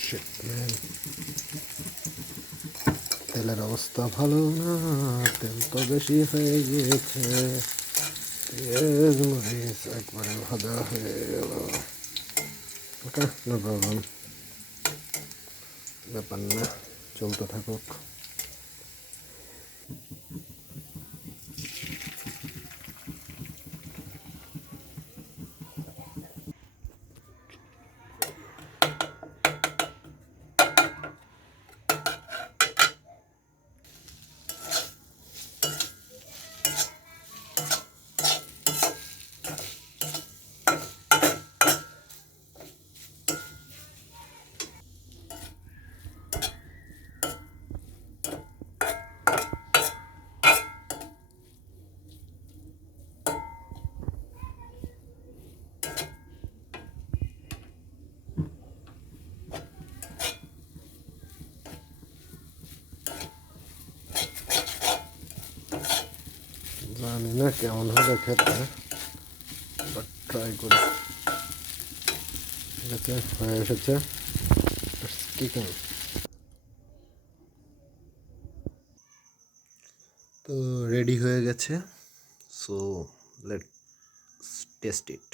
Shit man, তেলের অবস্থা ভালো না, তেল তো বেশি হয়ে গিয়েছে। পেঁয়াজ মরিচ একবারে ভাজা হয়ে গেল। ওকে, নো প্রবলেম, ব্যাপার না, চলতে থাকুক। জানি না কেমন হবে খেতে, বাট ট্রাই করি। ঠিক আছে, হয়ে এসেছে, কিকিং। তো রেডি হয়ে গেছে, সো লেটস টেস্ট ইট।